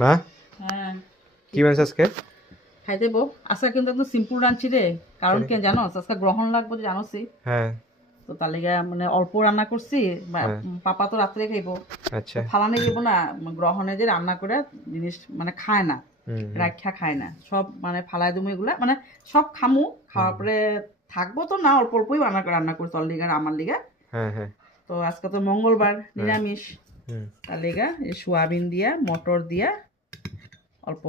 মা হ্যাঁ কি বানছ আজকে? খাইতে বো আজকে কিন্তু একদম সিম্পল রাঁধছি রে, কারণ কি জানো আজকে গ্রহণ লাগবো যে জানোসই। হ্যাঁ তো তার লিগা মানে অল্প রান্না করছি, হ্যাঁ পাপা তো রাত্রে খাইবো, তো আচ্ছা ফালানে যাবো না। গ্রহণে যে রান্না করে জিনিস মানে খায় না, হুম হুম রাখা খায় না, সব মানে ফালাই দেবো এগুলা, মানে সব খামু, খাওয়ার পরে থাকবো তো না, অল্প অল্পই রান্না করি তোর লিগা আর আমার লিগা। হ্যাঁ হ্যাঁ তো আজকে তো মঙ্গলবার, হ্যাঁ নিরামিষ। হুম তার লিগা এই সোয়াবিন দিয়া মটর দিয়া অল্প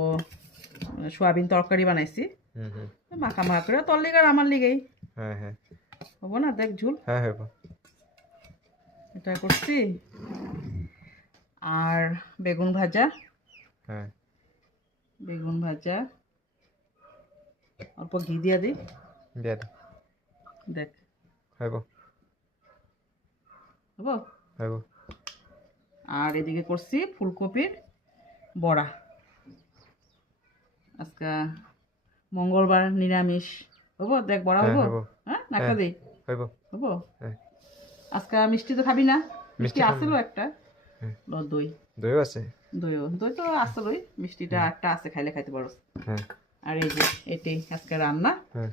সোয়াবিন তরকারি বানাইছি, হুম হুম মাখা মাখা করে তোর লিগা আর আমার লিগেই হ্যাঁ হ্যাঁ হবো না, দেখ ঝুল হ্যাঁ হ্যাঁ এটা করছি। আর বেগুন ভাজা, হ্যাঁ বেগুন ভাজা অল্প ঘি দিয়া দিই, দিয়া দাও দেখ হইব হবো। হইব আর এদিকে করছি ফুলকপির বড়া, আজকে মঙ্গলবার নিরামিষ হবো, দেখ বড়া হ্যাঁ হবো। হইব হ্যাঁ নাকা দিই হইব হবো। হ্যাঁ আজকে মিষ্টি তো খাবি না, মিষ্টি মিষ্টি খাবো আসলো না। একটা, হ্যাঁ দই, দইও আছে দইও দই তো আসলোই, মিষ্টিটা একটা আছে, খাইলে খাইতে পারো। হ্যাঁ আর এই যে এটাই আজকে রান্না, হ্যাঁ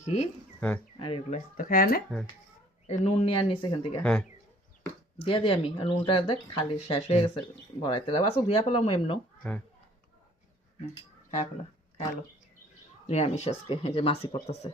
ঘি হ্যাঁ আর এগুলো তো খায় না। হ্যাঁ এই নুন নিয়ে আর নিচে এখান থেকে হ্যাঁ দিয়ে দিই আমি, আর নুনটা দেখ খালি শেষ হয়ে গেছে, ভরাইতে লাগবে আসো, ধুয়া পেলাম এমনও। হ্যাঁ খাওয়া পেলা খাওয়ালো নিরামিষ আজকে, এই যে মাছি পড়তেছে।